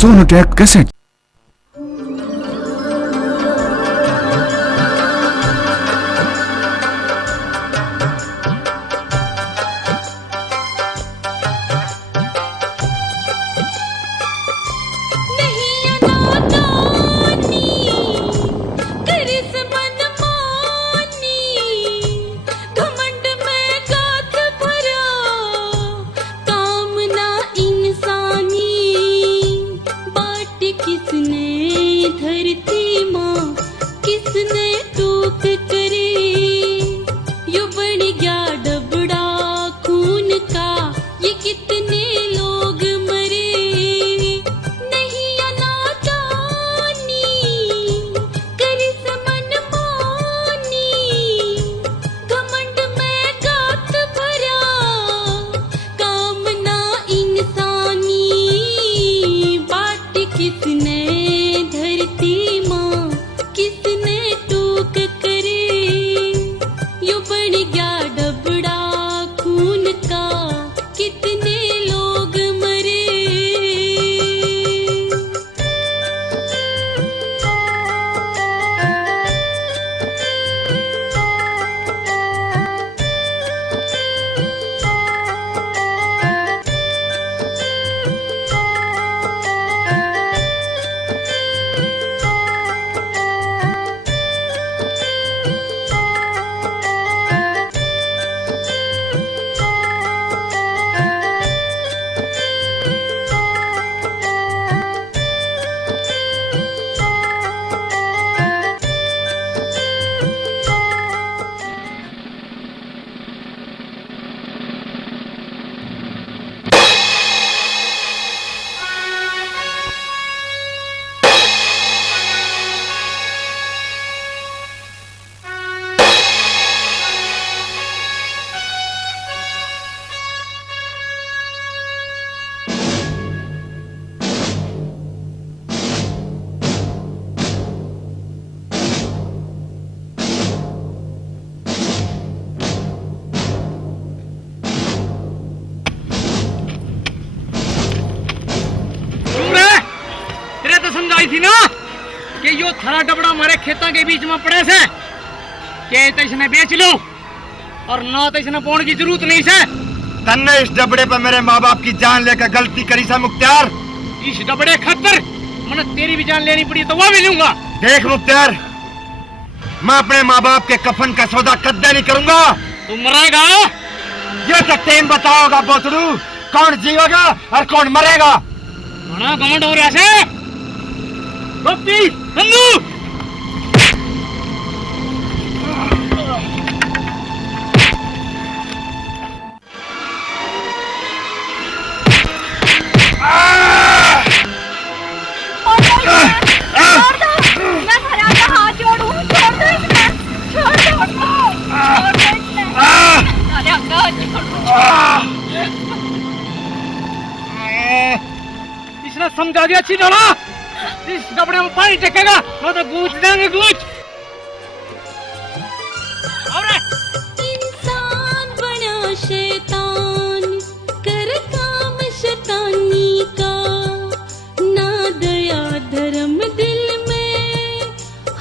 Sonotek cassette. थी ना कि यो थारा डबड़ा हमारे खेतों के बीच में पड़े से के तो इसने बेच लो और ना तो इसने बोने की जरूरत नहीं से। तन्ने इस डबड़े पर मेरे माँ बाप की जान लेकर गलती करी सा मुख्तार। इस डबड़े खतर मैंने तेरी भी जान लेनी पड़ी तो वो भी लूंगा। देख मुख्तार, मैं अपने माँ बाप के कफन का सौदा कद्दे नहीं करूंगा। तू मरेगा ये तो टेम बताओगा बोतड़ू, कौन जीवेगा और कौन मरेगा। बड़ा घमंड हो रहा है बप्पी नंदू। इसने समझा दिया अच्छी डोला, इस कपड़े में पानी टेकेगा तो गूंज देंगे गूंज। इंसान बना शैतान कर काम शैतानी का, ना दया धर्म दिल में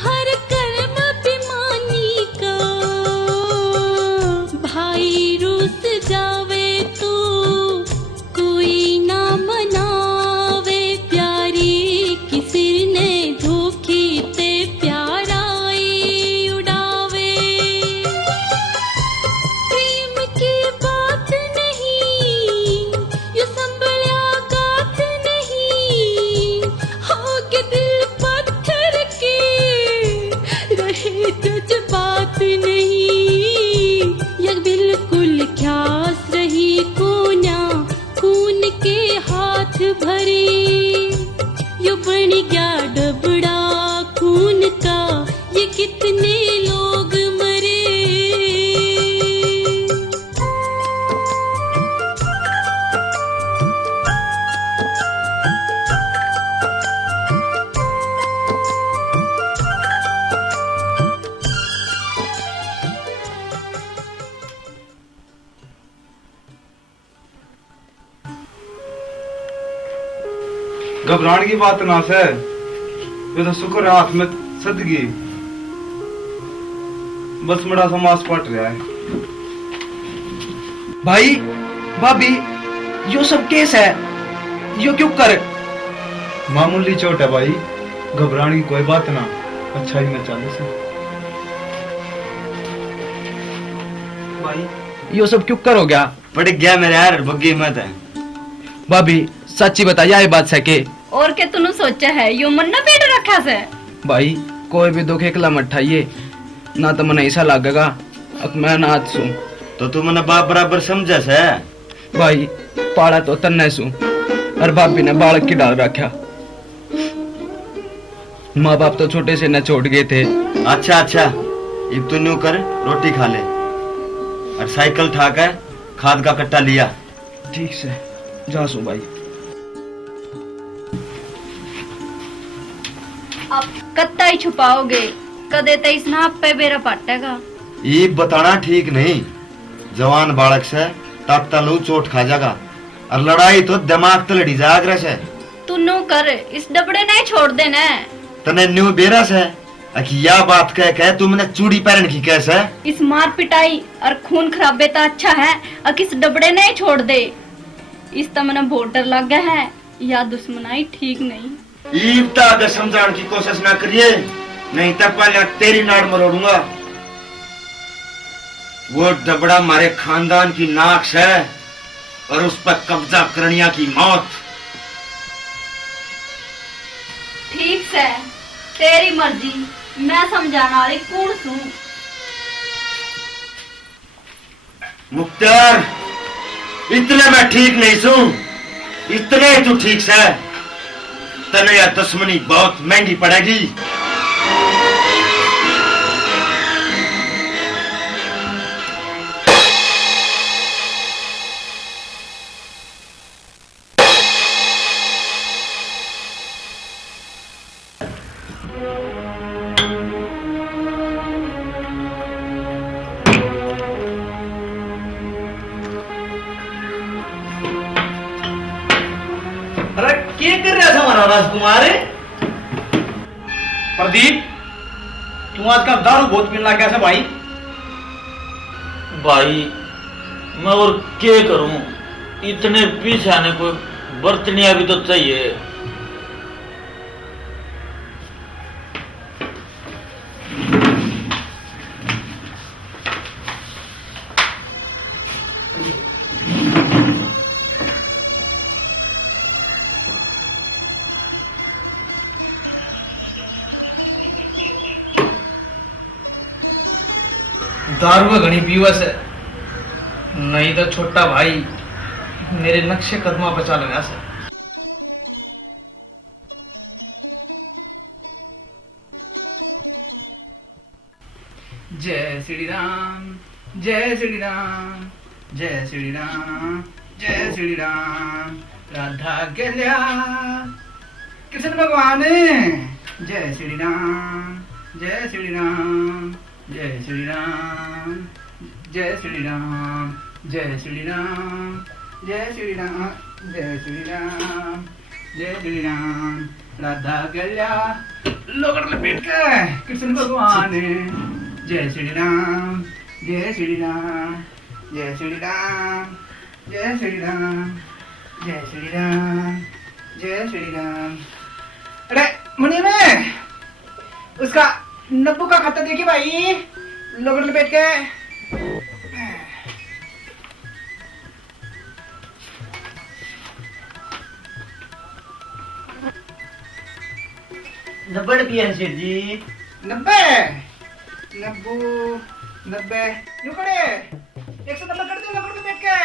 हर कर्म बेईमानी का। भाई रूस जावे तो कोई ना मनावे, प्यारी किसी ने धोखी ते प्यारा उड़ावे। घबराने की बात ना से, ये तो शुक्र है आँख में सदगी, बस बड़ा समास पट रहा है। भाई भाभी यो सब केस है, यो क्यों कर? मामूली चोट है भाई, घबराने की कोई बात ना, अच्छा ही मैं चालू से। भाई यो सब क्यों कर हो गया? पड़ गया मेरे यार बग्गी मत है। भाभी सच्ची बताइए ये बात सके। और क्या तूने सोचा है यू मन ना पेट रखा से? भाई कोई भी दुख एकला मत ठाइए, ना तो मन ऐसा लगेगा अब मैं नाथ सू। तो तू मने बाप बराबर समझा से? भाई पाला तो तन्ने सू और भाभी ने बालक की डाल रखा। माँ बाप तो छोटे से न छोड़ गए थे। अच्छा अच्छा, अब तू न्यू कर, रोटी खा ले और साइकिल ठा के खाद का कट्टा लिया। ठीक से जा सो भाई। अब कत्ता ही छुपाओगे, कदे तो इस नाप पे बेरा पटेगा। ये बताना ठीक नहीं, जवान बालक से ताकता लू चोट खा जाएगा और लड़ाई तो दिमाग तो लड़ी जागरा से। तू नो कर, इस डबड़े नहीं छोड़ देना। तने न्यू बेरा से या बात कह के तू मैंने चूड़ी पहन की कैसे? इस मार पिटाई और खून खराबे तो अच्छा है, और किस डबड़े नहीं छोड़ दे। इस तमने बहुत डर लग गया है, या दुश्मनाई ठीक नहीं। ईबता अगर समझाने की कोशिश ना करिए, नहीं तब पहले तेरी नाड़ मरोड़ूंगा। वो डबड़ा हमारे खानदान की नाक है और उस पर कब्जा करनिया की मौत। ठीक से तेरी मर्जी, मैं समझाने वाली कौन सू? मुख्तार, इतने मैं ठीक नहीं सू, इतने तू ठीक से। तने यह दुश्मनी बहुत महंगी पड़ेगी। अरे क्या कर रहा है हमारा राजकुमार? प्रदीप, तू आजकल दारू बहुत पीने लग गया है भाई। भाई मैं और क्या करूं, इतने पीछे आने को बर्तनिया भी तो चाहिए। दारू का घनी पीवस है, नहीं तो छोटा भाई मेरे नक्शे कदमा पर चल गया सर। जय श्री राम, जय श्री राम, जय श्री राम, जय श्री राम। राधा गल्या कृष्ण भगवान, जय श्री राम, जय श्री राम, जय श्री राम, जय श्री राम, जय श्री राम, जय श्री राम, जय श्री राम, जय श्री राम। राधा गल्या लोगड़ लपेट के कृष्ण भगवान, जय श्री राम, जय श्री राम, जय श्री राम, जय श्री राम, जय श्री राम, जय श्री राम। अरे मणि में उसका नब्बू का खाता देखिए भाई, लोगड़ लपेट के। नब्बे रुपये शेठ जी। 90 नब्बू 90 नुकड़े 190 कर दे लोगड़ लपेट के।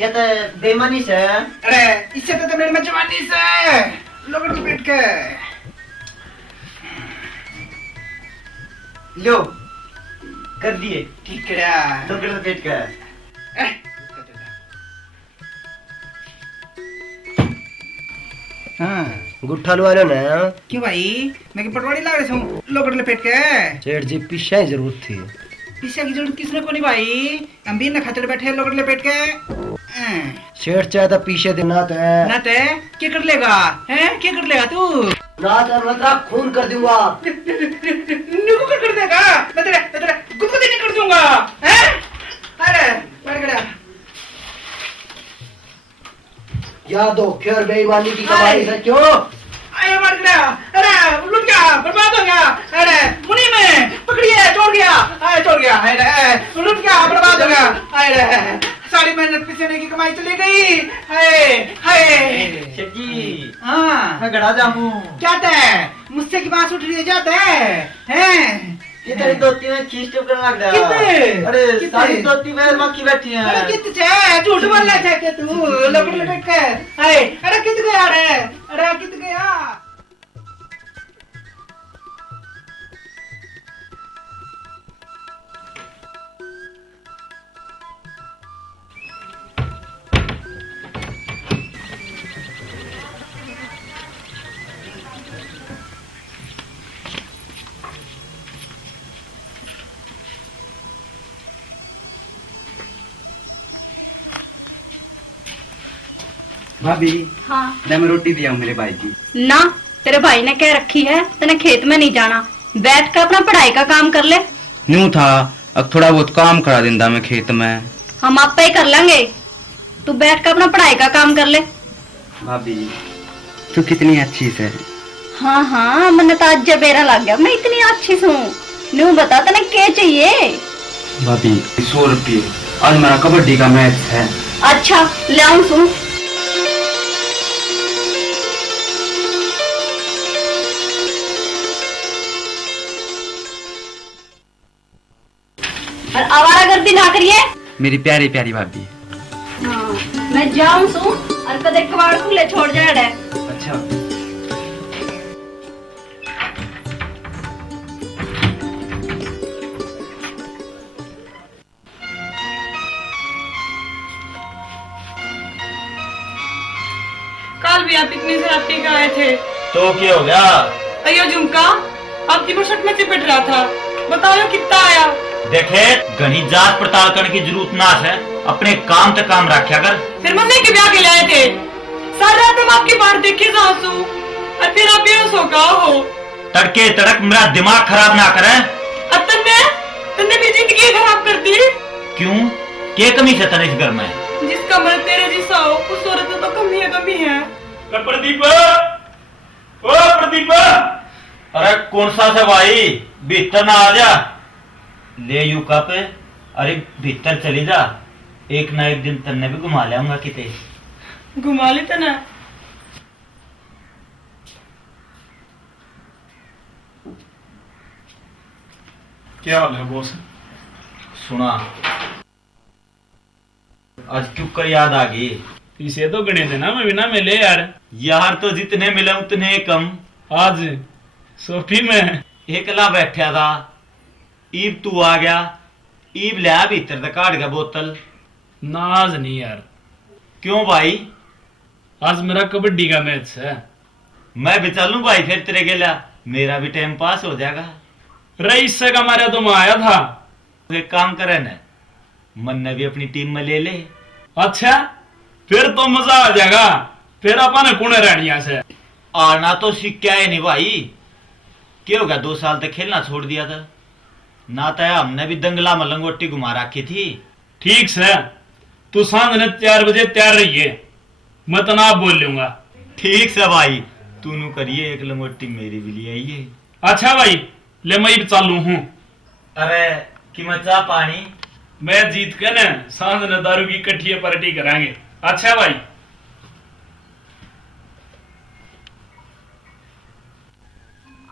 ये तो बेईमानी से। अरे इससे तो मेरी मजवानी से लोगड़ लपेट के। लो कर दिए, ठीक है लोगड़ लपेट का। हाँ गुट्ठा लुआ लो ना। क्यों भाई, मैं पटवाड़ी ला रहा हूँ लोगड़ लपेट के। सेठ जी पीछे जरूरत थी। पीछे की जरूरत किसने को नहीं भाई, हम भी ना खाते बैठे लोगड़ लपेट के। सेठ चाहे तो पीछे देना तो है ना ते क्या कर लेगा हैं, क्या कर लेगा तू? रात रात खून कर दूंगा। नुकु कर देगा, मैं तेरे गुदगुदी नहीं कर दूंगा हैं? अरे मार गया। या धोखे और बेईमानी की कमाई से क्यों? अरे मर गया, अरे लुट गया, बर्बाद हो गया, अरे मुनी में पकड़िए, छोड़ गया, अरे लुट गया, बर्बाद हो गया, अरे सारी मेहनत पिछले की कमाई चली गई, हाय शेठ जी हाँ घड़ा जामू क्या है मुझसे की बात उठ रही है, जाता है ये तेरी धोती में खींच टिप करने लग गया। कितने? अरे कितने? सारी धोती में मक्खी बैठी है। अरे कित छे झूठ बोल रहा है क्या तू लपट लपट के, अरे कित गया रे, अरे कित गया? भाभी हाँ ले मैं रोटी दिया हूँ मेरे भाई की। ना, तेरे भाई ने कह रखी है तेने खेत में नहीं जाना, बैठ कर अपना पढ़ाई का काम कर ले। न्यू था अब थोड़ा बहुत काम करा देंदा मैं खेत में। हम आप पे ही कर लेंगे, तू बैठ कर अपना पढ़ाई का काम कर ले। भाभी तू कितनी अच्छी से। हाँ हाँ मैंने तो आज जबेरा लग गया, मैं इतनी अच्छी हूँ। न्यू बता तेने क्या चाहिए? भाभी 100 रुपये, आज मेरा कबड्डी का मैच है। अच्छा ले आऊं तू। और आवारागर्दी ना करिए। मेरी प्यारी प्यारी भाभी। हाँ, मैं जाऊं सू और कदे कबाड़ खुले छोड़ जाए डे। अच्छा कल भी आप इतनी शराब पी के आए थे। तो क्या हो गया? अयो झुमका आपकी बुशर्ट में चिपट रहा था, बताओ कितना आया? देखे घनी जांच पड़ताल करने की जरूरत ना है, अपने काम तक काम रखा कर। फिर मम्मी के ब्याह के लाए थे, सारी रात तुम आपकी बात देखे सासू और फिर आप बेहोश हो का हो। तड़के तड़क मेरा दिमाग खराब ना करे। अब तन्ने भी जिंदगी खराब कर दी। क्यों? क्या कमी से तने इस घर में? जिसका मन तेरे जैसा हो उस औरत में तो कमी है। प्रदीप, ओ प्रदीप, अरे कौन सा से भाई, भीतर ना आ जा। ले यू कप, अरे भीतर चली जा, एक ना एक दिन तन्ने भी घुमा लाऊंगा किते। घुमा ले तना। क्या हाल है बॉस? सुना, आज क्यों कर याद आ गई? इसे तो गणे देना मैं बिना मिले यार तो जितने मिले उतने कम। आज सोफी में एकला बैठा था, ईब तू आ गया, ईब लिया भीतर तक काट गया बोतल। नाज नहीं यार। क्यों भाई? आज मेरा कबड्डी का मैच है। मैं भी चलूं भाई, फिर तेरे गेला मेरा भी टाइम पास हो जाएगा। रईस से हमारा तो मैं आया था। तो एक काम करे न, मन ने भी अपनी टीम में ले ले। अच्छा फिर तो मजा आ जाएगा, फिर अपन कुने रहनिया से। आना तो सीख है नहीं भाई, क्या हो गया 2 साल तक खेलना छोड़ दिया था ना, तो हमने भी दंगला में लंगोटी घुमा रखी थी। ठीक से तू सांझ ने 4 बजे तैयार रहिए, मैं तो ना बोल लूंगा। ठीक से भाई, तू नु करिए, एक लंगोटी मेरी भी ले आइए। अच्छा भाई ले मैं भी चालू हूँ। अरे कि मचा पानी, मैं जीत के न सांझ ने दारू की कट्ठिया पार्टी करांगे। अच्छा भाई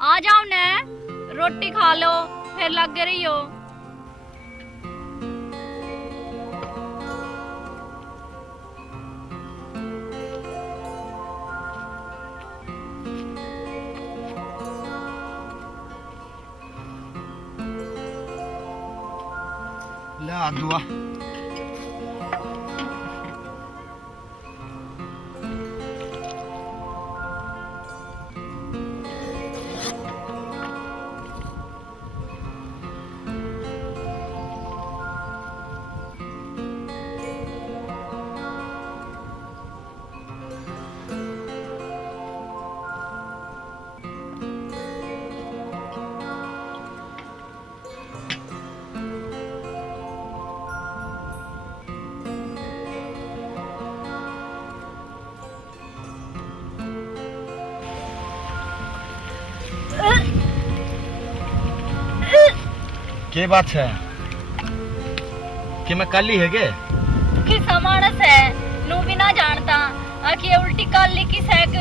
आ जाओ ने, रोटी खा लो फिर लग रही हो। ला दुआ के बात है कि मैं काली है के कि समानस है नु भी ना जानता कि उल्टी काली की सैक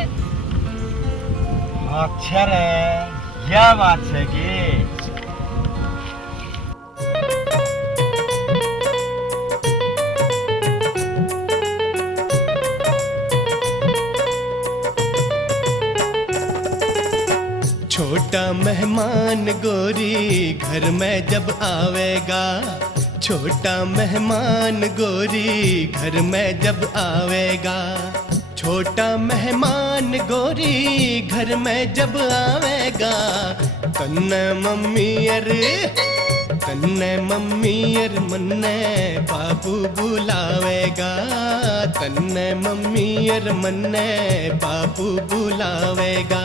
अच्छा रे क्या बात है कि छोटा मेहमान गोरी घर में जब आवेगा, छोटा मेहमान गोरी घर में जब आवेगा, छोटा मेहमान गोरी घर में जब आवेगा, तन्ने मम्मी अर मन्ने बाबू बुलावेगा, तन्ने मम्मी अर मन्ने बाबू बुलावेगा।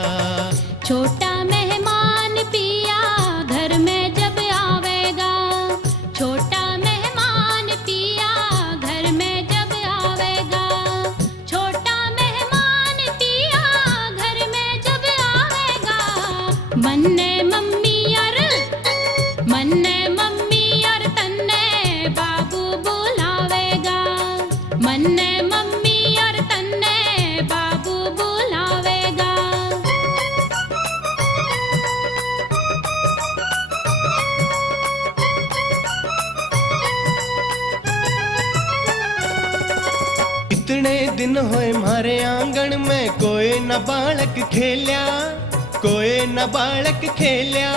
छोटा मेहमान पिया घर में जब आवेगा, छोटा मेहमान पिया घर में जब आवेगा, छोटा मेहमान पिया घर में जब आवेगा, मन्ने मम्मी अर तन्ने बाबू बुलावेगा, मन्ने मम्मी अर तन्ने बाबू बुलावेगा। इतने दिन होए मारे आंगन में कोई न बालक खेल्या, कोई न बालक खेल्या,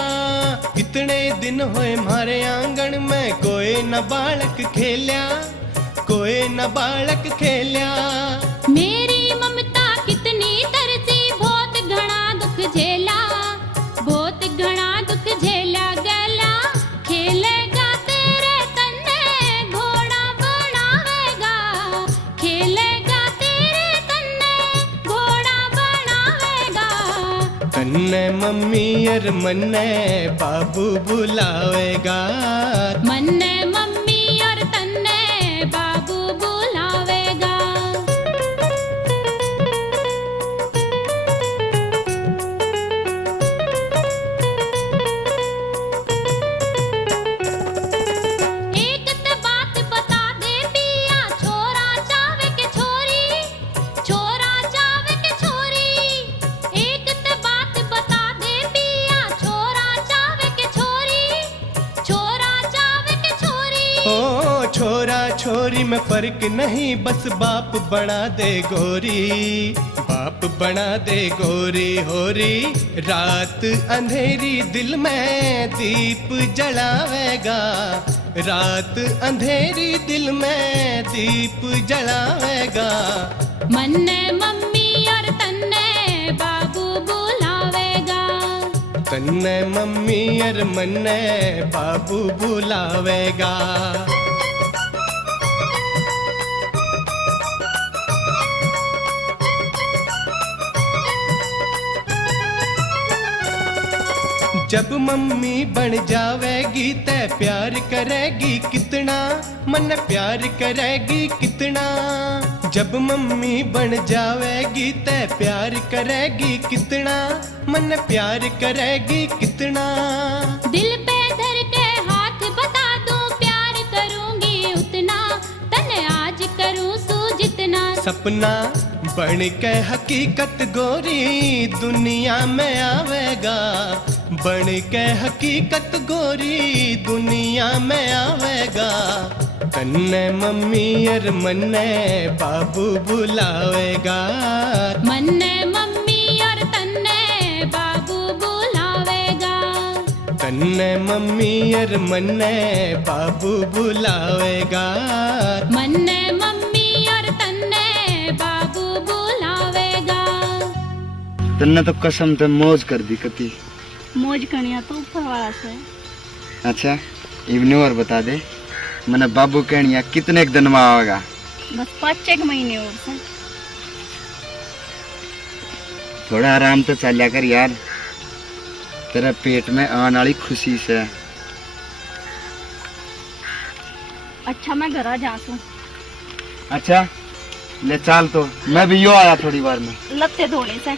इतने दिन होए मारे आंगन में कोई न बालक खेल्या, कोई न बालक खेल्या। मेरी ममता कितनी तरसी बहुत घना दुख झेला, बहुत घना दुख झेला गला, खेलेगा तेरे तन्ने घोड़ा बनावेगा, खेलेगा तेरे तन्ने घोड़ा बनावेगा। तन्ने मम्मी अर मन्ने बाबू बुलावेगा, मन्ने मम्मी और तन्ने बाबू बुलावेगा। एक तो बात बता दे पिया, छोरा चावे के छोरी, छोरा चावे के छोरी। एक तो बात बता दे पिया, छोरा चावे के छोरी, छोरा चावे के छोरी। ओ छोरा छोरी में फर्क नहीं, बस बाप बना दे गोरी, बाप बना दे गोरी होरी। रात अंधेरी दिल में दीप जलावेगा, रात अंधेरी दिल में दीप जलावेगा। मन्ने मम्मी और तन्ने बाबू बुलावेगा, तन्ने मम्मी अर मन्ने बाबू बुलावेगा। जब मम्मी बन जावेगी ते प्यार करेगी कितना, मन प्यार करेगी कितना। जब मम्मी बन जावेगी ते प्यार करेगी कितना, मन प्यार करेगी कितना। दिल पे धर के हाथ बता दूं प्यार करूंगी उतना, तन्ने आज करूं सू जितना। सपना बन के हकीकत गोरी दुनिया में आवेगा, बन के हकीकत गोरी दुनिया में आवेगा। तन्ने मम्मी अर मन्ने बाबू बुलावेगा, मन्ने मम्मी और तन्ने बाबू बुलावेगा, तन्ने मम्मी अर मन्ने बाबू बुलावेगा। मन्ने मम्मी और तन्ने बाबू बुलावेगा। तन्ने तो कसम ते मौज कर दी कती। मौज कनिया तो ऊपर वाला से। अच्छा इवनी और बता दे, मैंने बाबू कहनिया कितने दिन में आवेगा? बस 5-1 महीने और से। थोड़ा आराम तो चलिया कर यार, तेरे पेट में आने वाली खुशी से। अच्छा मैं घर आ जाऊं। अच्छा ले चाल, तो मैं भी यो आया थोड़ी बार में। लत्ते धोने से।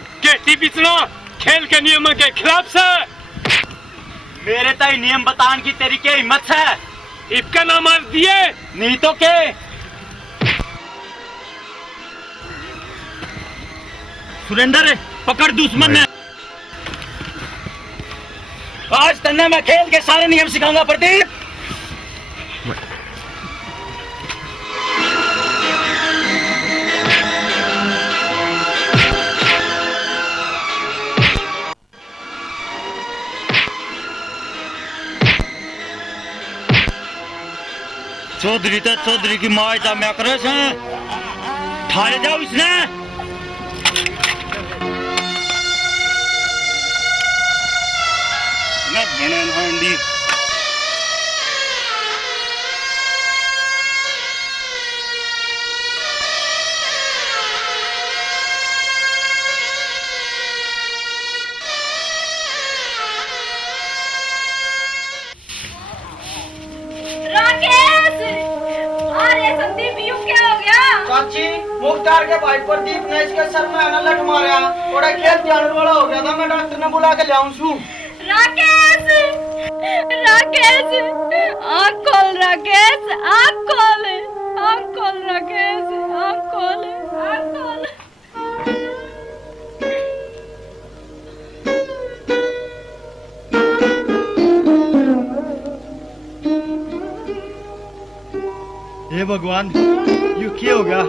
केटी पिछड़ा खेल के नियम के खिलाफ से। मेरे ताई नियम बतान की तेरी क्या हिम्मत है? इसका नाम मार दिए नहीं तो के सुरेंद्र पकड़ दुश्मन ने। आज तन्ने मैं खेल के सारे नियम सिखाऊंगा प्रदीप। चौधरी तो चौधरी की माँ था मैं करे से ठारे जाओ इसने। मैं बने नांडी चाची मुख्तार के भाई प्रदीप ने इसके सर में लठ मारा और खेल जानवर वाला हो गया था। मैं डॉक्टर ने बुला के ले आऊं छू। राकेश राकेश आँख खोल राकेश आँख खोल राकेश आँख खोल आँख खोल। हे भगवान यू क्या हो गया?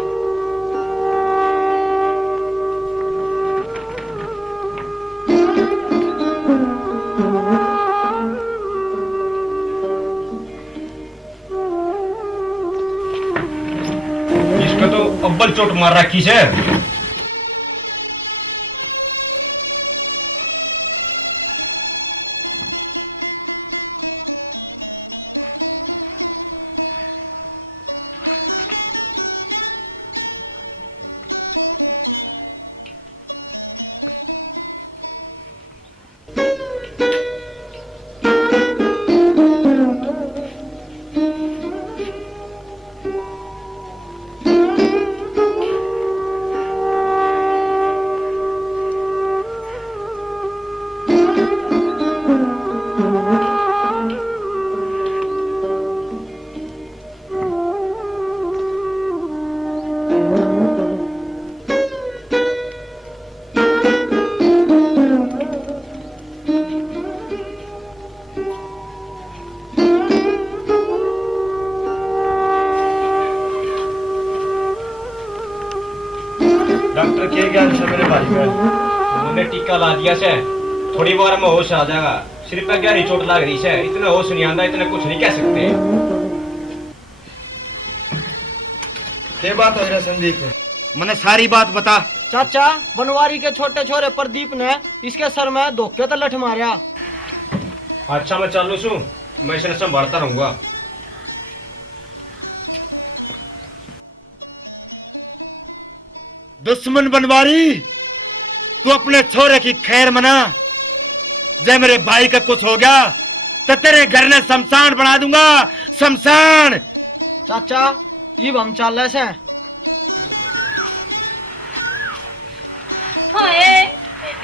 इसका तो अब्बल चोट मार रखी है। डॉक्टर के ज्ञान से मेरे भाई का उन्होंने टीका ला दिया से थोड़ी बार में होश आ जाएगा। सिर पे गहरी चोट लग रही है, इतना होश नहीं आंदा, इतना कुछ नहीं कह सकते। ये बात हो रहा संदीप मैंने सारी बात बता। चाचा बनवारी के छोटे छोरे प्रदीप ने इसके सर में धोखे तो लठ मारा। अच्छा मैं चालू छू, मैं इसे संभालता रहूंगा। दुश्मन बनवारी तू अपने छोरे की खैर मना। जब मेरे भाई का कुछ हो गया तो तेरे घर में शमशान बना दूंगा, शमशान। चाचा ये हम चाल से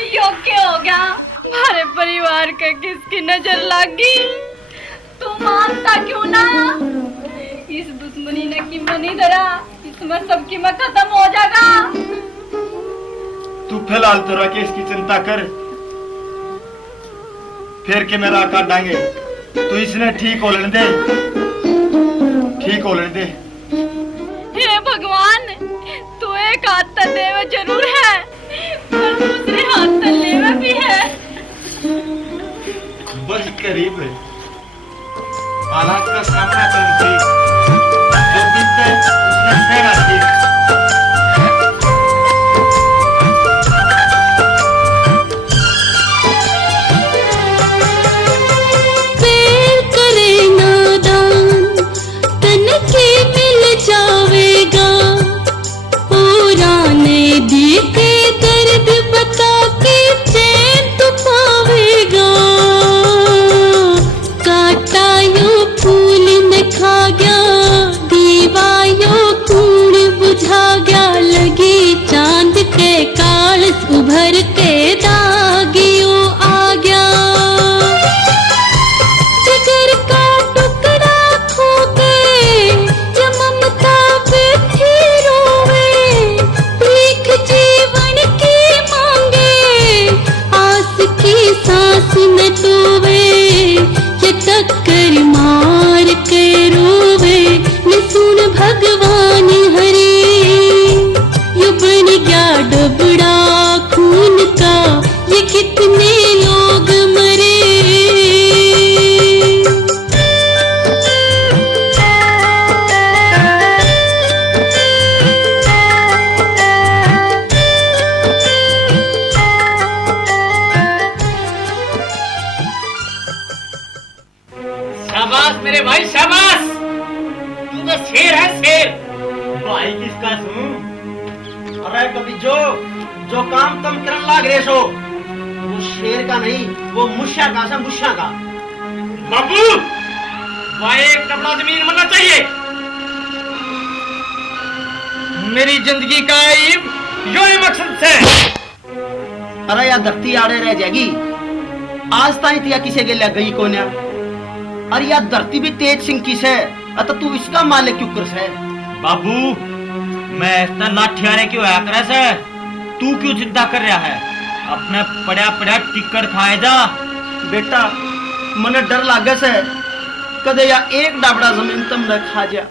योग्य हो गया। हमारे परिवार का किसकी नजर लगी? तू मानता क्यों ना? इस दुश्मनी ने कीमत नहीं धरा, इसमें सब कीमत खत्म हो जाएगा। तू फिलहाल तो राकेश की चिंता कर, फिर के मेरा काटांगे। तू इसने ठीक हो लेने दे, ठीक हो लेने दे। हे भगवान, तू एक हाथ तक देवे जरूर है पर दूसरे हाथ तक लेवा भी है। बस करीब है, हालात का सामना करके जो बीतता है उसमें सहना ठीक। फूल जो काम तुम करन लाग रहे सो वो शेर का नहीं, वो मुश्या का सा, मुश्या का। बाबू वह एक डबड़ा जमीन बनना चाहिए। मेरी जिंदगी का यो है मकसद से। अरे या धरती आड़े रह जाएगी, आज ताई तिया किसे के लग गई कोन्या। अरे या धरती भी तेज सिंह की से, अत तू इसका मालिक क्यों कर से? बाबू मैं इतना लाठियारे क्यों आया करे से? तू क्यों चिंता कर रहा है? अपने पड़ा पड़ा टिकट खाए जा। बेटा मने डर लागे से कदे या एक डाबड़ा जमीन तुम न खा जा।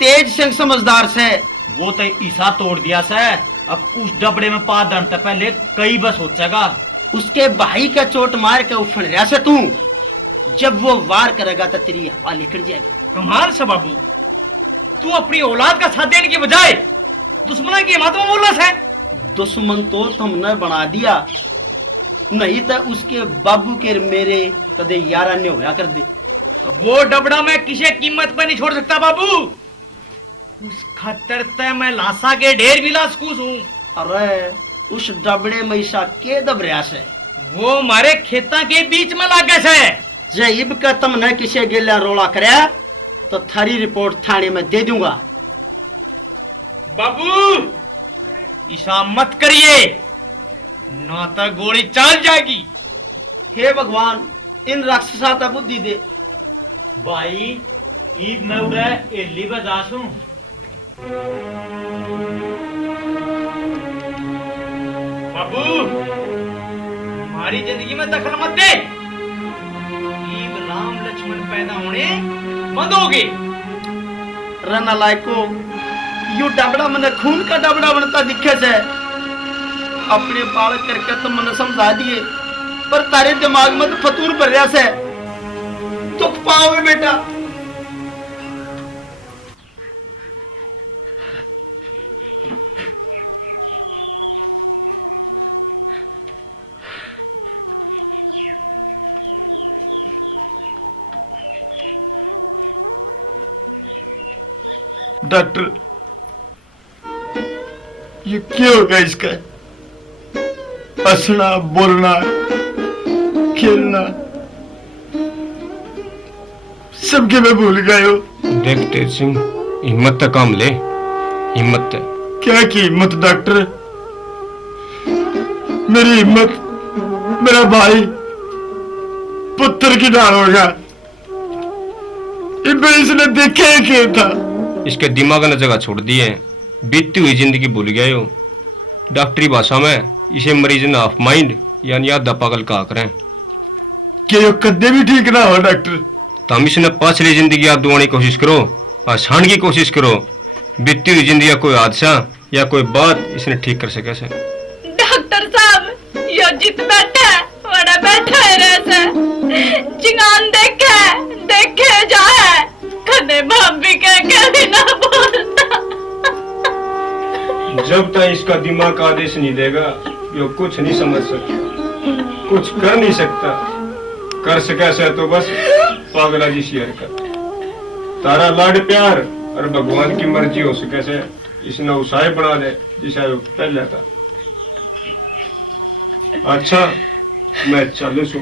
तेज सिंह समझदार से वो तो ईसा तोड़ दिया से, अब उस डबड़े में पा दन तक पहले कई बस हो जाएगा। उसके भाई का चोट मार के उफड़ गया से तू, जब वो वार करेगा तो तेरी बाल निकल जाएगी। कमाल से बाबू, तू अपनी औलाद का साथ देने की बजाय दुश्मन की बातों में बोला है। दुश्मन तो तुमने बना दिया, नहीं तो उसके बाबू के मेरे कदे यारा ने उड़ा कर दी। वो डबड़ा मैं किसी कीमत पर नहीं छोड़ सकता बाबू। उस खतर ते मैं लाशा के ढेर भी लाश कूस हूँ। अरे उस डबड़े में ईसा के दबरिया से वो हमारे खेता के बीच में लागे से। जब का तुमने किसी गिला रोला कराया तो थारी रिपोर्ट थाने में दे दूंगा। बाबू ऐसा मत करिए, ना तो गोली चल जाएगी। हे भगवान इन राक्षसा का बुद्धि दे। भाई ईद में उड़े एली बजासू। बाबू हमारी जिंदगी में दखल मत दे। ईद राम लक्ष्मण पैदा होने बंद हो गए। रना लायको यू डबड़ा मने खून का डबड़ा बनता दिखे से। अपने बालक करके तुम मने समझा दिए, पर तारे दिमाग में तो फतूर भर रहा से। तो पाओगे बेटा। डॉक्टर ये क्या होगा इसका? हंसना, बोलना, खेलना सबके में भूल गए हो। देख तेज सिंह, हिम्मत तक काम ले, हिम्मत तक। क्या की हिम्मत डॉक्टर? मेरी हिम्मत मेरा भाई पुत्र की ढाल होगा। इसने देखा ही क्या था? इसके दिमाग ने जगह छोड़ दी है, बीतती हुई जिंदगी भूल गए हो। डॉक्टरी भाषा में इसे मरीज ने ऑफ माइंड यानी आधा पागल कहा करें। क्या कदे भी ठीक ना हो डॉक्टर? तो हम इसने पाछली जिंदगी याद दुआने की कोशिश करो, आसान की कोशिश करो। बीतती हुई जिंदगी का कोई हादसा या कोई बात इसने ठीक कर सके से। डॉक्टर साहब यो जित बैठा है, बड़ा बैठा है रैसे जिगान देखे जा है। कदे भाभी कह ना बोलता। जब तक इसका दिमाग आदेश नहीं देगा यो कुछ नहीं समझ सकता, कुछ कर नहीं सकता। कर सके से तो बस पागला जी शेयर कर। तारा लाड प्यार और भगवान की मर्जी हो सके से इसने उसाए बना दे जिसे वो पहले था। अच्छा मैं चलू सू।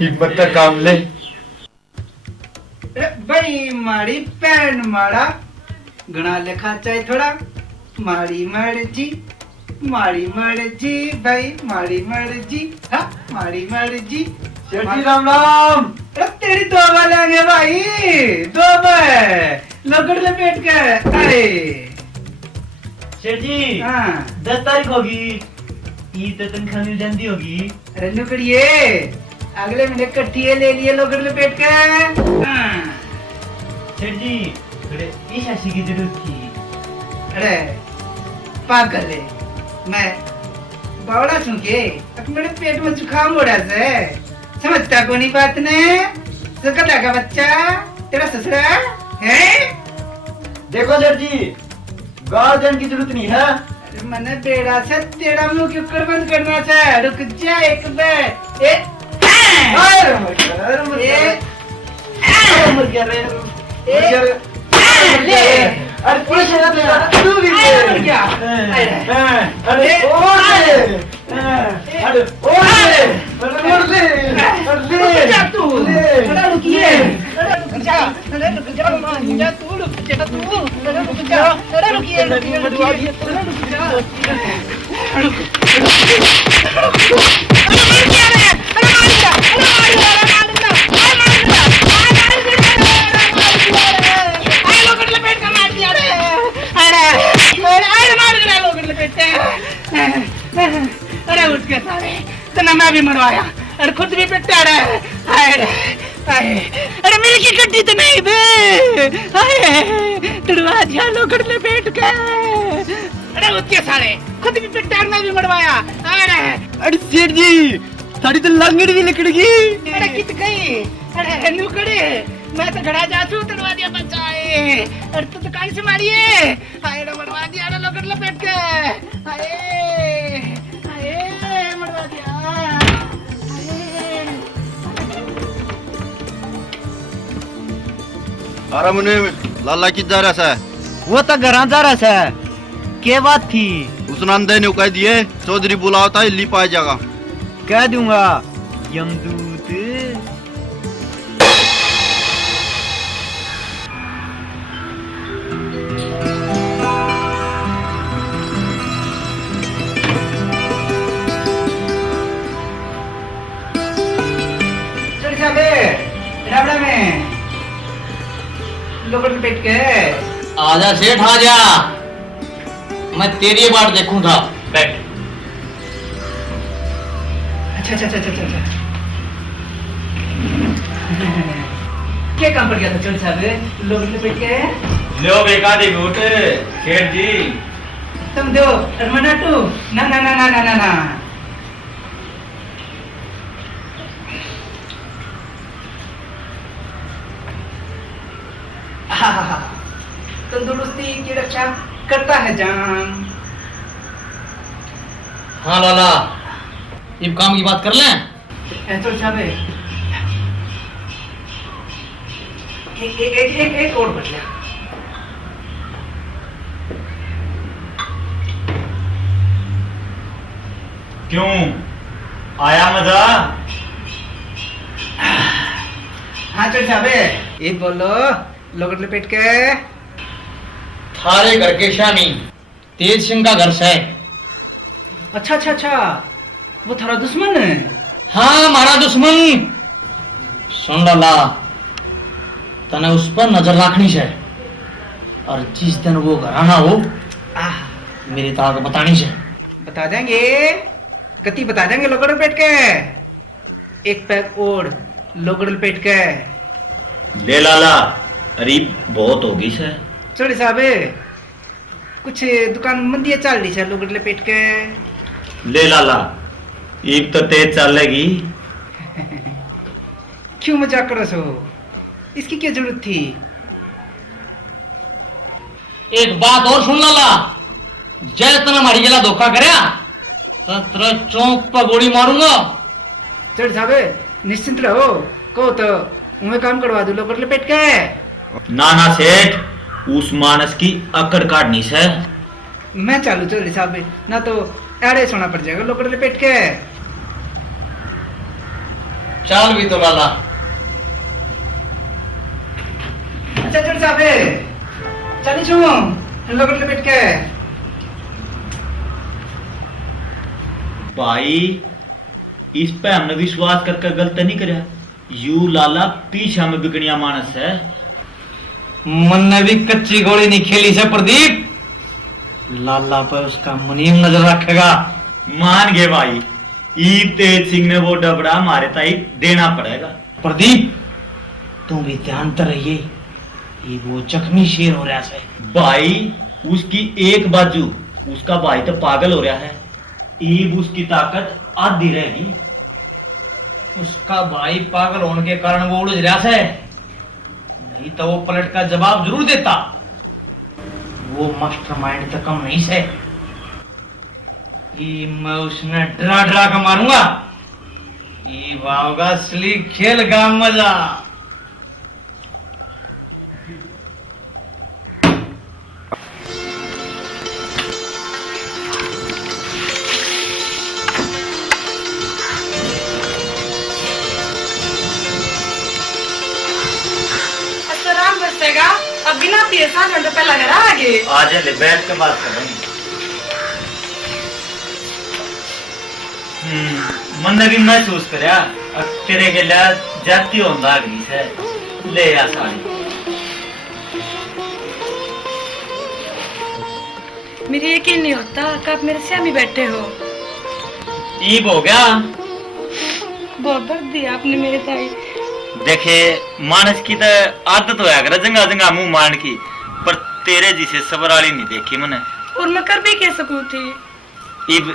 हिम्मत का काम ले। भाई मारी पैन मारा घना लेखा चाहे थोड़ा। मारी मर्जी भाई मारी मर्जी। हाँ मारी मर्जी। सेठ जी राम राम। अरे तेरी दो लेंगे भाई, दो लकड़ लपेट के आए। सेठ जी हाँ 10 तारीख होगी, ईद तो तनख्वाह मिल जाती होगी। अरे नुकड़िए अगले महीने कट्टिए ले लिए लोग लपेट के। सेठ जी थोड़े इस शाशी की जरूरत थी। अरे पागल है मैं बड़ा सुन के अब मेरे पेट में जुकाम हो रहा से। समझता को नहीं बात ने गधा का बच्चा तेरा ससुरा है। देखो सर जी, गाल देने की जरूरत नहीं है। अरे मने बेड़ा से तेरा मुंह क्यों कर बंद करना है। रुक जा एक बार। ए अरे खुश है तो तू भी मर गया। अरे और दे, अरे और दे, जा तू थोड़ा रुकिए। रुक जा तू, रुक जा तू, रुक जा, रुकिए, रुक जा। अरे उठ के सारे तो ना मैं भी मरवाया अरे खुद भी पिटता अरे मेरी की गड्डी तो नहीं बे तुड़वा झालो कर ले बैठ के। अरे उठ के सारे खुद भी पिटता मैं भी मरवाया। अरे सेठ जी साड़ी तो लंगड़ भी निकलेगी। अरे कित गई अरे नुकड़े मैं तो घड़ा जासू तुड़वा दिया बचाए। अरे तू तो काहे से मारिए आए ना मरवा दिया ना लोकड़ लपेट के। आए आए मरवा दिया। अरे मुने लाला की जा रहा है। वो तो घर जा रहा है। क्या बात थी? उस नंदे ने कह दिए चौधरी बुलाता है ली पाए जाएगा। कह दूंगा यमदूत। लोकड़ लपेट के आजा सेठ आजा, मैं तेरी बात देखूं था। बैठ। अच्छा अच्छा अच्छा अच्छा अच्छा क्या काम पड़ गया था चोरी साहब लोकड़ लपेट के? लो बेका दे घूट सेठ जी। तुम दो अरमनाटू ना ना ना ना ना ना ना। तंदुरुस्ती की रक्षा करता है जान। हाँ लाला, ये काम की बात कर लें। तो साहब एक और बचा। क्यों आया मजा? हाँ चल साहब एक बोलो लोकड़ लपेट के। थारे घर के शामी तेज सिंह का घर से। अच्छा अच्छा अच्छा वो थारा दुश्मन है? हाँ हमारा दुश्मन। सुन लाला, तने उस पर नजर रखनी है और जिस दिन वो घर आना हो मेरे ताक बतानी है। बता देंगे गति बता देंगे लोकड़ लपेट के। एक पैक और लोकड़ लपेट के। ले लाला अरे बहुत होगी सर। चोरी साहब कुछ दुकान मंदी चल रही है लोकड़ लपेट के। ले लाला एक तो तेज चलेगी। क्यों मजाक करो सो? इसकी क्या जरूरत थी? एक बात और सुन लाला, जय तना हमारी गला धोखा करे तो तेरा चौंक पर गोली मारूंगा। चोरी साहब निश्चिंत रहो को तो मैं काम करवा दूं लोकड़ लपेट के। ना ना सेठ उस मानस की अकड़ काटनी है। मैं चालू चोरी साहब ना तो आड़े सोना पड़ जाएगा लोकड़ लपेट के। चल भी तो लाला। अच्छा चोरी साहब चली सुनो लोकड़ लपेट के। भाई इस पे हमने विश्वास करके गलत नहीं करे। यू लाला पीछा में बिगड़िया मानस है। मन ने भी कच्ची गोली नहीं खेली से प्रदीप। लाला पर उसका मुनीम नजर रखेगा। मान गए भाई, ई तेज सिंह ने वो डबड़ा हमारे ताई देना पड़ेगा। प्रदीप तुम भी ध्यान तो रहिए, ये वो जख्मी शेर हो रहा है। भाई उसकी एक बाजू उसका भाई तो पागल हो रहा है। ईब उसकी ताकत आधी रहेगी। उसका भाई पागल होने के कारण वो उलझ रहा है, नहीं तो वो पलट का जवाब जरूर देता। वो मास्टरमाइंड तो कम नहीं से कि मैं उसने डरा डरा कर मारूंगा। ये होगा असली खेल का मजा। अब बिना पिए 7 घंटे पहले घर आगे आज ले बैठ के बात करेंगे। मन भी महसूस करया अब तेरे के लिए जाती होंदा अगली से ले आ साड़ी। मेरे यकीन नहीं होता कि आप मेरे सामने बैठे हो। ईब हो गया। बहुत दर्द दिया आपने मेरे ताई। देखे मानस की तो आदत होया कर जंगा जंगा मुंह मारन की, पर तेरे जिसे सबर वाली नहीं देखी मैंने। और मैं कर भी क्या सकूं थी। इब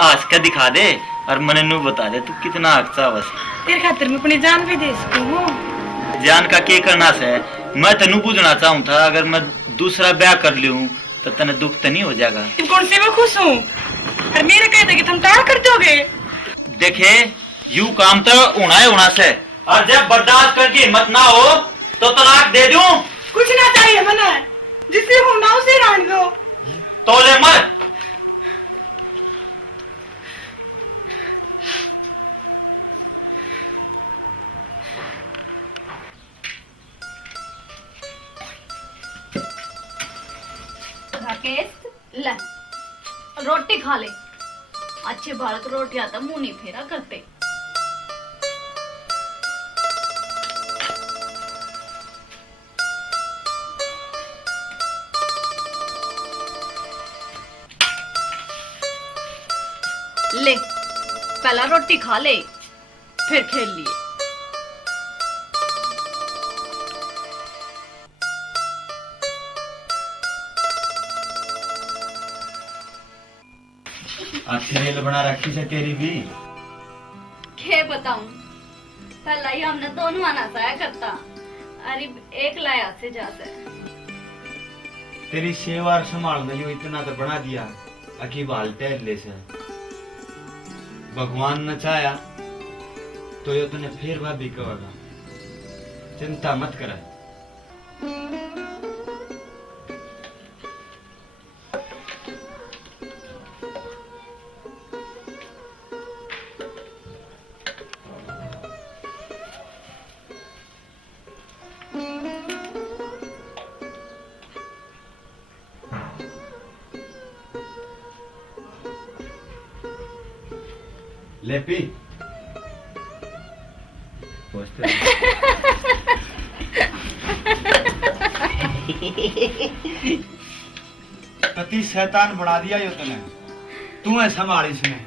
आज का दिखा दे और मने नू बता दे तू कितना अच्छा बस। तेरे खातिर मैं अपनी जान भी दे सकूं हूं। जान का के करना से मैं तेनू पूछना चाहूं था, अगर मैं दूसरा ब्याह कर लूं तो तने दुख तो नहीं हो जाएगा? तुम कौन सी मैं खुश हूं और मेरे कहते कि तुम तैयार कर दोगे। देखे यू काम तो होना से, और जब बर्दाश्त करके हिम्मत ना हो तो तलाक दे दूं। कुछ ना चाहिए मना, जिसे होना उसे रहने दो। तो ले मर। राकेश ले रोटी खा ले। अच्छे बालक रोटी आता मुंह नहीं फेरा करते। ले पहला रोटी खा ले फिर खेल लिए। अच्छी रील बना रखी है तेरी भी। क्या बताऊं, पहला ही हमने दोनों आना चाया करता, अरे एक लाया से जा से। तेरी सेवा संभालने जो इतना तो बना दिया अकी बाल टहले से। भगवान न चाया तो ये तने फिर भाभी कहेगा, चिंता मत कर। लेपी कति शैतान बना दिया यो तने, तू है संभाल इसने।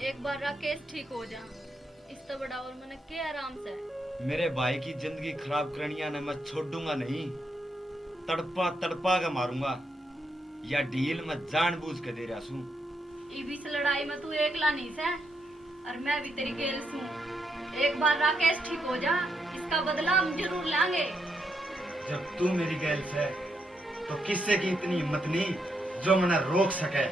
एक बार राकेश ठीक हो जा, इस तो बड़ा और मैंने के आराम से। मेरे भाई की जिंदगी खराब करनिया ने मैं छोड़ूंगा नहीं, तड़पा तड़पा के मारूंगा। या ढील में जानबूझ के दे रहा सू? इस लड़ाई में तू एकला नहीं से और मैं भी तेरी गेल सू। एक बार राकेश ठीक हो जा, इसका बदला हम जरूर लेंगे। जब तू मेरी गैल से तो किससे की इतनी हिम्मत नहीं जो मने रोक सके?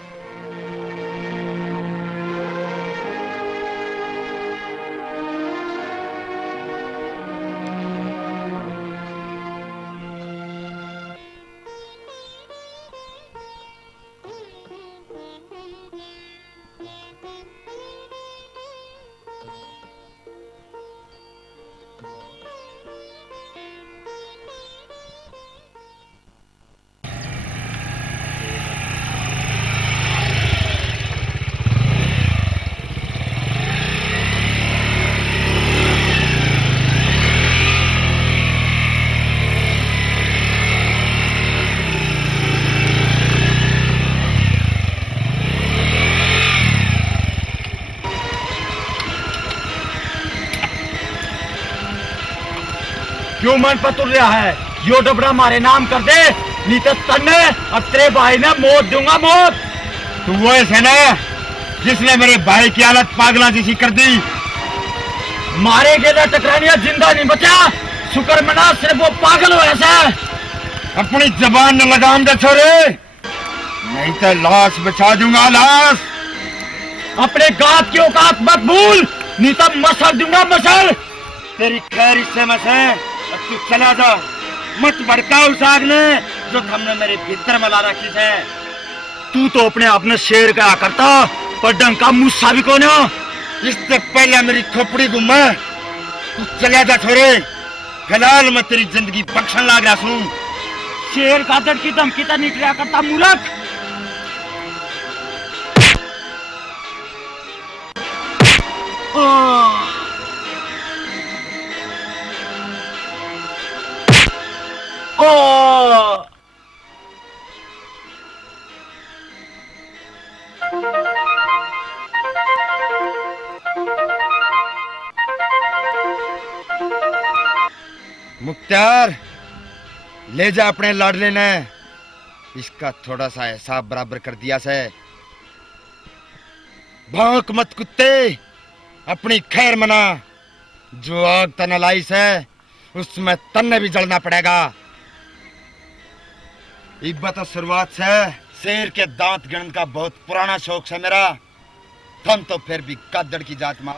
क्यों मन पर तुल रहा है? यो डबरा मारे नाम कर दे, नहीं तो तन्ने और तेरे भाई ने मौत दूंगा, मौत। तू वो है ना जिसने मेरे भाई की हालत पागला जैसी कर दी? मारे गेला टकरानिया जिंदा नहीं बचा, शुक्र मना सिर्फ वो पागल हो ऐसा। अपनी जबान न लगाम दे छोरे, नहीं तो लाश बचा दूंगा, लाश। अपने गात की औकात मत भूल, नहीं तो मसल दूंगा, मसल। तेरी खैर इससे में से, अब तू चला जा, मत भड़का उस आग ने जो हमने मेरे भीतर में ला रखी है। तू तो अपने आप में शेर कहा करता, पर डंका मुस्सा भी कौन है? इससे पहले मेरी खोपड़ी घुमा, तू चला जा छोरे, फिलहाल मैं तेरी जिंदगी बख्शण लाग रहा हूं। शेर का दर्द की धमकी तो निकला करता मूर्ख। मुख्तार, ले जा अपने लाडले ने, इसका थोड़ा सा हिसाब बराबर कर दिया से। भौंक मत कुत्ते, अपनी खैर मना, जो आग तना लाई से उसमें तन्ने भी जलना पड़ेगा। एक बात शुरुआत से शेर के दांत गिनने का बहुत पुराना शौक है मेरा, तुम तो फिर भी गद्दड़ की जात में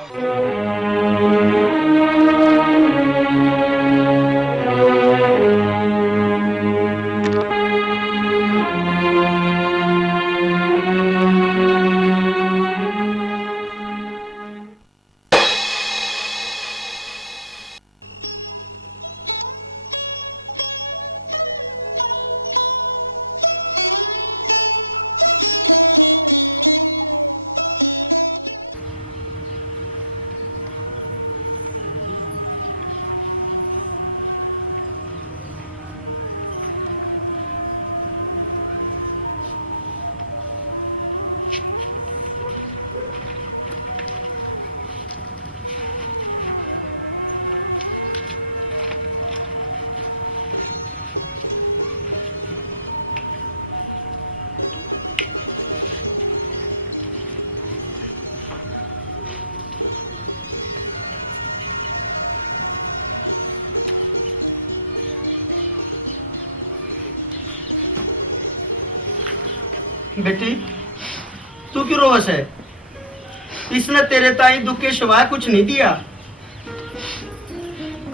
बेटी, तू क्यों रोवस है? इसने तेरे ताई दुख के सिवाय कुछ नहीं दिया।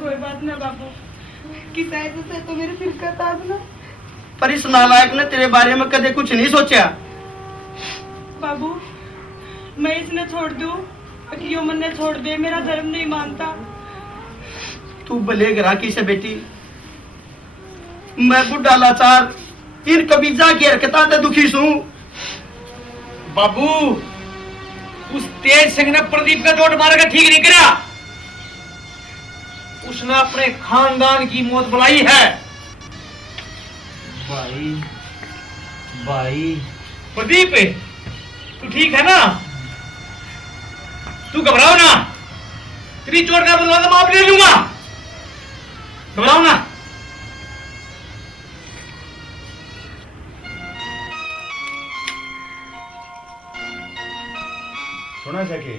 कोई बात ना बाबू, किस ऐसे से तो मेरे दिल का ताज ना। पर इस नालायक ने तेरे बारे में कदे कुछ नहीं सोचा। बाबू, मैं इसने छोड़ दूं, कि यो मन छोड़ दे, मेरा धर्म नहीं मानता। तू भले ग्राहकी से बेटी, मैं बुढ़ा लाचार इन कबीजा की हरकता ते दुखी सू। बाबू, उस तेज सिंह ने प्रदीप का चोट मारकर ठीक नहीं करा, उसने अपने खानदान की मौत बुलाई है। भाई, भाई, प्रदीप, तू ठीक है ना? तू घबराओ ना, तेरी चोट का बदला तो माफ ले लूंगा, घबराओ ना। सुना सके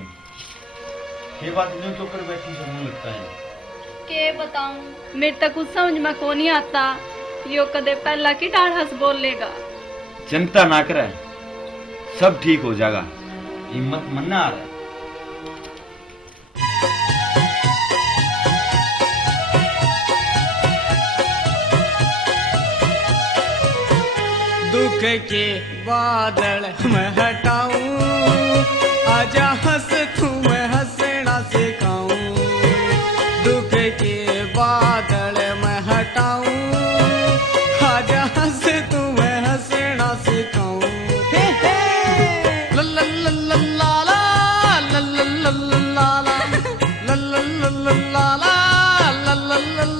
ये बात न्यू तो कर बैठी सुनने लगता है के बताऊं, मेरे तक कुछ समझ में को नहीं आता। यो कदे पहला की टाढ़स बोल लेगा। चिंता ना करे, सब ठीक हो जाएगा, हिम्मत मन्ना आ रहा है। दुख के बादल मैं हटाऊं, आजा हंस तू मैं हंसना सिखाऊं। दुख के बादल मैं हटाऊं, आजा हंस तू मैं हंसना सिखाऊं। हे हे ला ला ला ला ला ला ला ला ला ला ला ला ला ला ला ला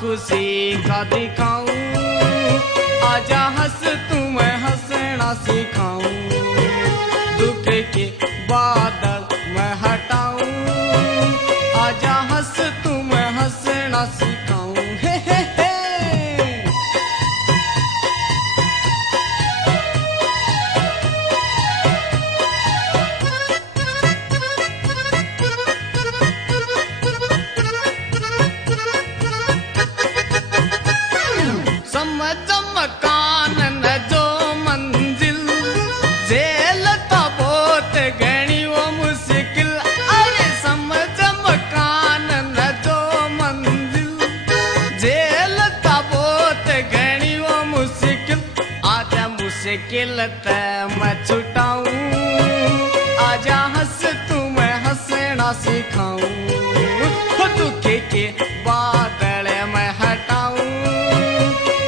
खुशी का दिखाऊं, आजा हंस तू मैं हंसना सिखाऊं। दुख के बादल मैं हटाऊं, आजा हंस तू मैं हंसना सिखाऊं। हे हे हे मैं छुटाऊं, आजा हंस तू मैं हंसना सिखाऊं। दुख के बादल मैं हटाऊं,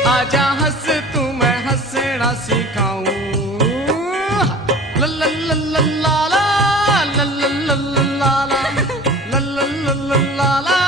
आजा हंस तू मैं हंसना सिखाऊं। ला ला ला ला ला ला ला ला ला ला ला ला ला ला ला ला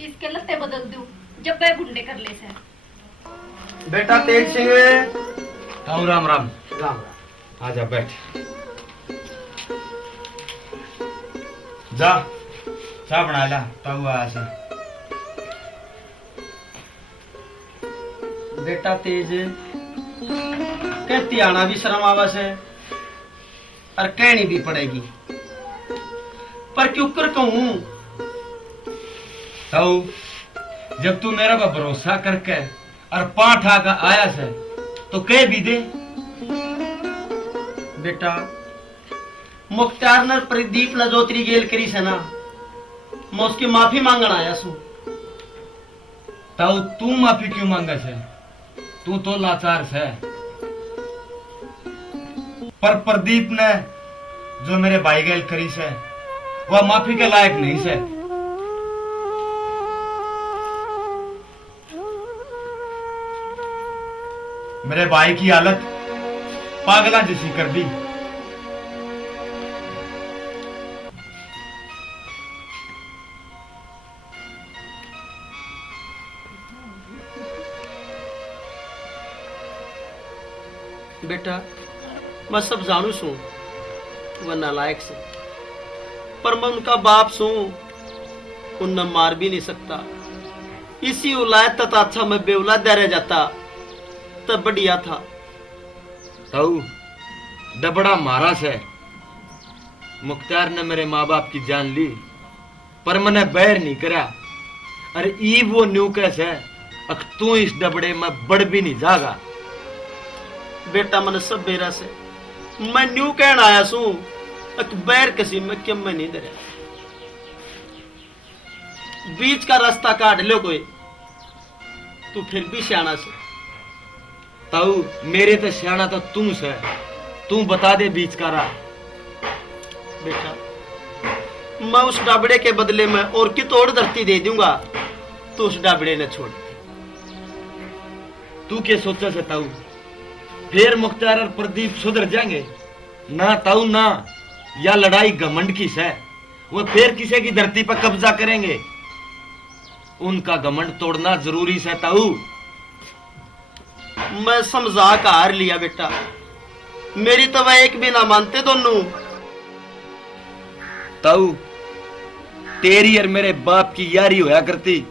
इसके लत्ते बदल दूं जब वह गुंडे कर ले से। बेटा तेज सिंह, राम राम राम राम। आजा बैठ, जा चाय बना ला, ताऊ आया से। बेटा तेज, कहती आना भी शर्म आवस है और कहनी भी पड़ेगी, पर क्यों कर कहूं? ताऊ जब तू मेरा पर भरोसा करके और पांठ आका आया से तो कह भी दे। बेटा मुख्तार ने प्रदीप ने जो तेरी गेल करी से ना मैं उसकी माफी मांगण आया सू। ताऊ तू माफी क्यों मांगे से? तू तो लाचार से। पर प्रदीप ने जो मेरे भाई गेल करी से वह माफी के लायक नहीं से। मेरे भाई की हालत पागला जैसी कर दी। बेटा मैं सब जानू सू वह नालायक से, पर मैं उनका बाप सू, उन्हें मार भी नहीं सकता। इसी औलाद तक अच्छा मैं बेऔलाद रह जाता तब बढ़िया था। ताऊ डबड़ा मारा से। मुख्तार ने मेरे माँ बाप की जान ली पर मैंने बैर नहीं करा। अरे ई वो न्यू कैसे अख तू इस डबड़े में बढ़ भी नहीं जागा। बेटा मैंने सब बेरा से मैं न्यू कहना आया सू बैर किसी में क्यों मैं नहीं दे बीच का रास्ता काट लो कोई, तू फिर भी सियाना से। ताऊ मेरे तो सियाना तो तू से, तू बता दे बीच का राह। बेटा मैं उस डाबड़े के बदले में और की तोड़ धरती दे दूंगा, तो उस डाबड़े ने छोड़। तू क्या सोचा से ताऊ? फिर मुख्तार और प्रदीप सुधर जाएंगे ना ताऊ ना? या लड़ाई घमंड की है, वो फिर किसी की धरती पर कब्जा करेंगे। उनका घमंड तोड़ना जरूरी है ताऊ। मैं समझा का हार लिया बेटा, मेरी तो वह एक भी ना मानते दोनों। ताऊ तेरी और मेरे बाप की यारी होया करती,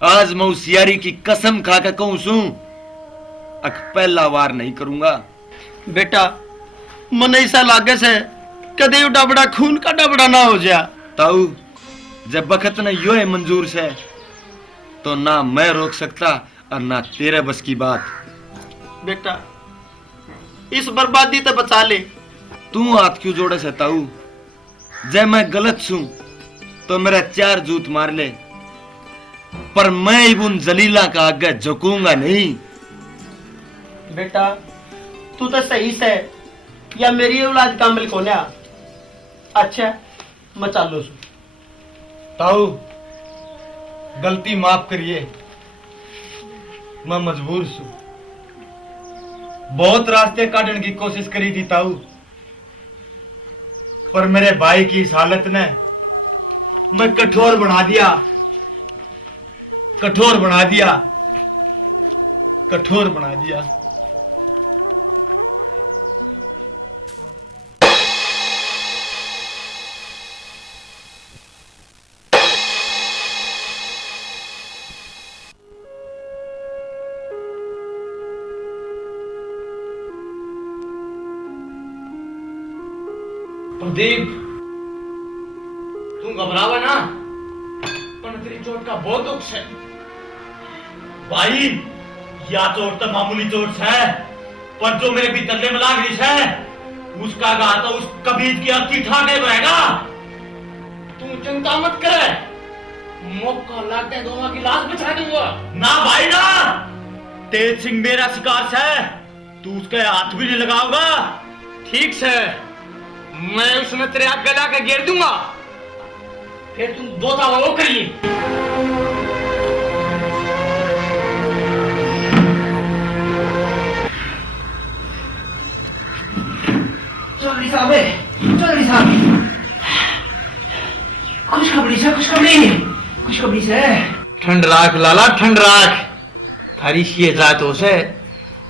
आज मैं उस यारी की कसम खा के कहूं सू अक पहला वार नहीं करूंगा। बेटा मन ऐसा लागे से कदे डबड़ा खून का डबड़ा ना हो जा। ताऊ जब बखत ने यो है मंजूर से तो ना मैं रोक सकता और ना तेरे बस की बात। बेटा इस बर्बादी तो बचा ले। तू हाथ क्यों जोड़े से ताऊ? जब मैं गलत छू तो मेरा 4 जूत मार ले, पर मैं उन जलीला का आगे झुकूंगा नहीं। बेटा तू तो सही से या मेरी औलाद कामिल कौन है? अच्छा मैं चालू सू। ताऊ गलती माफ करिए, मैं मजबूर सू। बहुत रास्ते काटने की कोशिश करी थी ताऊ, पर मेरे भाई की इस हालत ने मैं कठोर बना दिया, कठोर बना दिया, कठोर बना दिया। प्रदीप तू घबरावे ना, पर तेरी चोट का बहुत दुख है। भाई या चोट तो मामूली चोट है, पर जो मेरे भीतर में लाग रही है उसका घात तो उस कबीर की अर्थी ठाके रहेगा। तू चिंता मत करे, मौका लागते दोनों की लाश बचा दूंगा। ना भाई ना, तेज सिंह मेरा शिकार है, तू उसके हाथ भी नहीं लगाओगा। ठीक है, मैं उसमें तेरे आग गला के गिर दूंगा, फिर तुम दो तावा वो करिए। चल साहब, चल साहब, खुशखबरी से खुशखबरी, खुशखबरी से। ठंड राख लाला, ठंड राख। थारी ये जातों से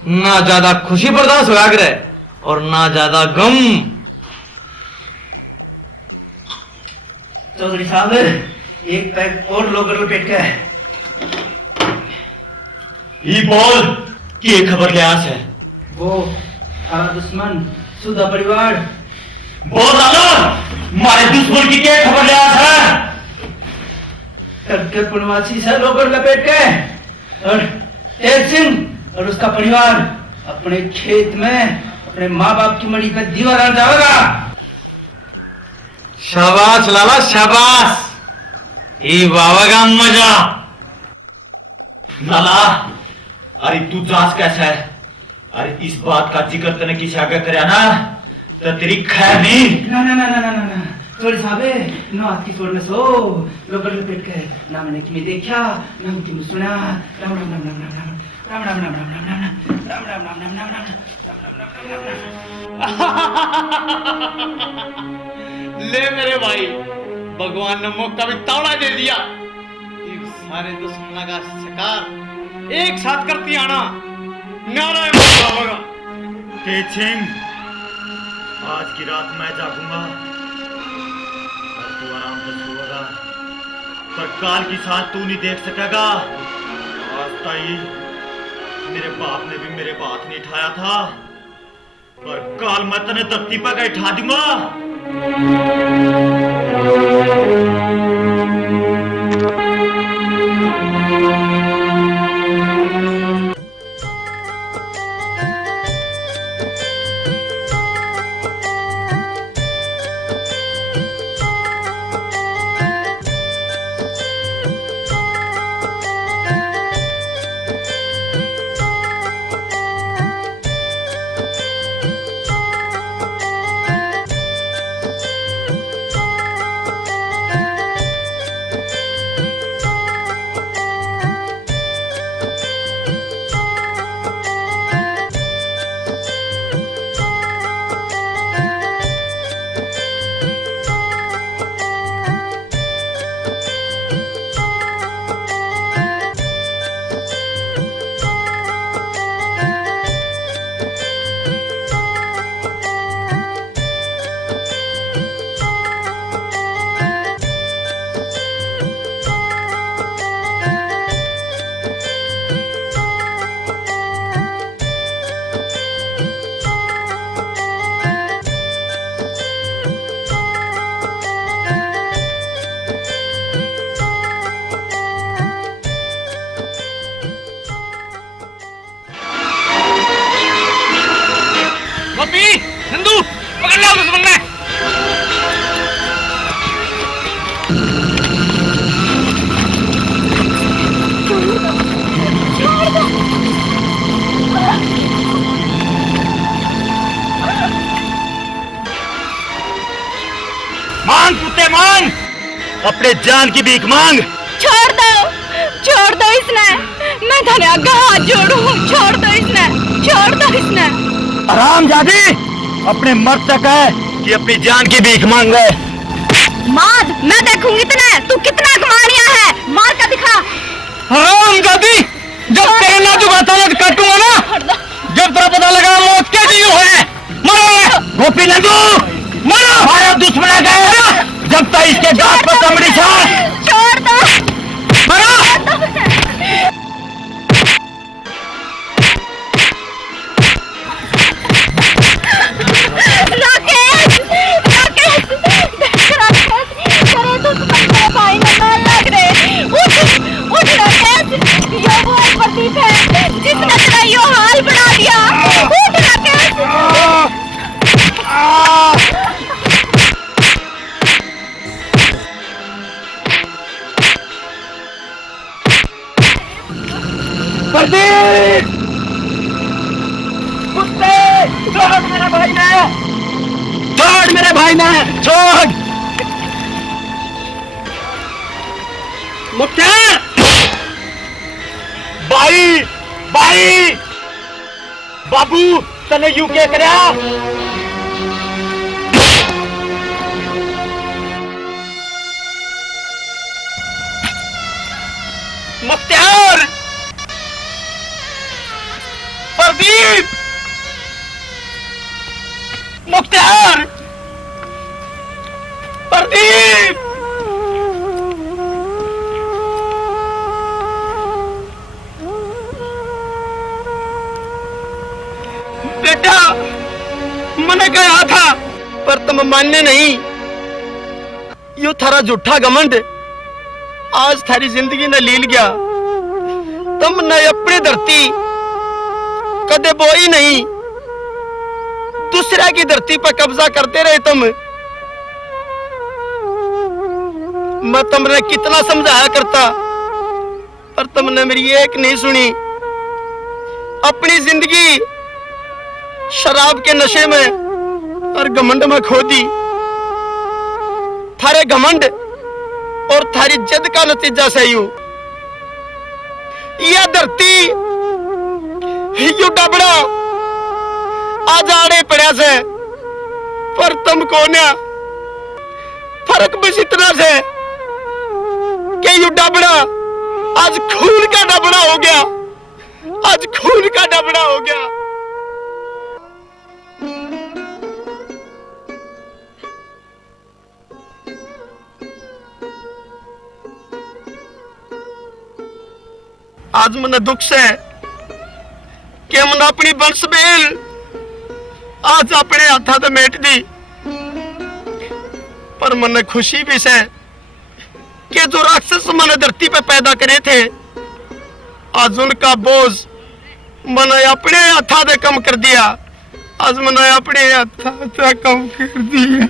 ना ज्यादा खुशी बर्दाश्त होया करे और ना ज्यादा गम। चौधरी साहब एक पैक और लोगर लपेट के। ये बोल की खबर क्या है? वो हमारा दुश्मन सुधा परिवार। बोल डालो, हमारे दुश्मन की क्या खबर क्या है? तड़के पुणवासी से लोगर लपेट के और तेज सिंह और उसका परिवार अपने खेत में अपने माँ बाप की मड़ी पे दीवा डाल जाओगा। शाबाश लाला शाबाश, ये बाबा का मजा। लाला अरे तू जांच कैसा है? अरे इस बात का जिक्र तने किसी आगे करे ना तो तेरी खैर नहीं। ना ना ना ना ना ना थोड़ी साहबे ना आपकी सोच में सो गब्बर पे के ना मैंने तुम्हें देखा ना मैंने तुम्हें सुना। राम राम राम राम राम राम राम राम राम ले मेरे भाई, भगवान ने मौका भी तावड़ा दे दिया। ये सारे दुश्मनों का शिकार एक साथ करती आना न्यारा होगा। तेजिंग आज की रात मैं जागूंगा और तू आराम से सोएगा, पर काल की साथ तू नहीं देख सकेगा। आज ताई मेरे बाप ने भी मेरे बात नहीं उठाया था, पर काल मैं तने धरती पर गए उठा दूंगा। मांग कुत्ते मांग, अपने जान की भीख मांग। छोड़ दो इसने, मैं थारे आगे हाथ जोड़ू। छोड़ दो इसने। हरामजादी अपने मर्द तक है कि अपनी जान की भीख मांग गए। मार, मैं देखूंगी तने तू कितना कमा लिया है, मार कर दिखा। हरामजादी, जब तेरे नाजुक हाथों काटूंगा ना, जब तेरा पता लगा मौत क्या चीज है, मरो। गोपी नंदू मरो, हमारा दुश्मन आ गया। जब तक इसके गाल पर कमड़ी छा, छोड़ दो, मरो। जिसने तेरा यो हाल बना दिया, उठ राकेश। प्रदीप कुत्ते छोड़ मेरे भाई ने, छोड़ मेरे भाई ने, छोड़। मुख्तार भाई भाई बाबू तने यू क्या करया? मुख्तार, प्रदीप, मुख्तार, प्रदीप। बेटा मैंने कहा था पर तुम मानने नहीं। यो थारा झूठा घमंड आज थारी जिंदगी ने लील गया। तुम न अपनी धरती कदे बोई नहीं, दूसरे की धरती पर कब्जा करते रहे तुम। मैं तुमने कितना समझाया करता, पर तुमने मेरी एक नहीं सुनी। अपनी जिंदगी शराब के नशे में और घमंड में खो दी। थारे घमंड और थारी जिद का नतीजा से यह धरती यू डबड़ा आज आड़े पड़ा से, पर तुम कौन है? फर्क बस इतना से कि यू डबड़ा आज खून का डबड़ा हो गया, आज खून का डबड़ा हो गया। आज मने दुख से कि मैंने अपनी बंस बेल आज अपने हाथा तो मेट दी, पर मने खुशी भी से कि जो राक्षस मैंने धरती पे पैदा करे थे आज उनका बोझ मैंने अपने हाथा से कम कर दिया। आज मैंने अपने हाथा से कम कर दिया।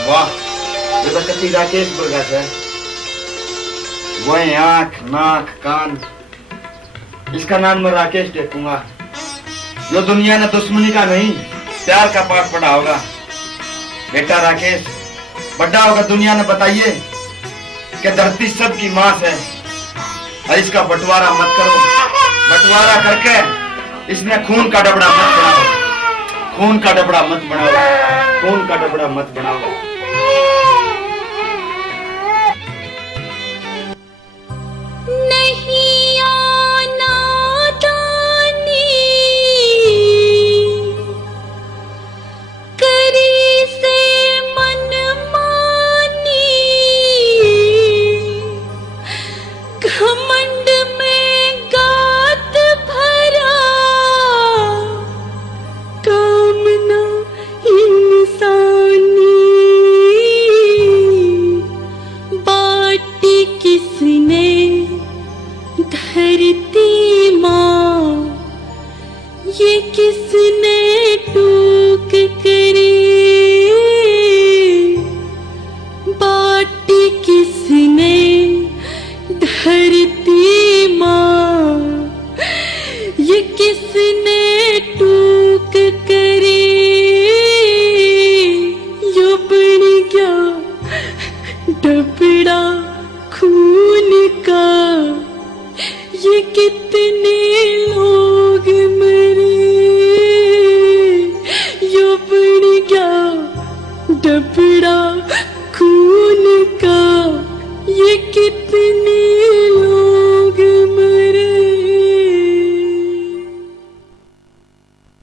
वाह, ये तो कच्ची राकेश प्रकाश है। वही आंख, नाक, कान, इसका नाम मैं राकेश देखूंगा। जो दुनिया ने दुश्मनी का नहीं प्यार का पाठ पढ़ा होगा। बेटा राकेश, बड़ा होगा दुनिया ने बताइए कि धरती सबकी मां है और इसका बंटवारा मत करो। बंटवारा करके इसमें खून का डबड़ा मत बनाओ, खून का डबड़ा मत बनाओ, खून का डबड़ा मत बनाओ। किसने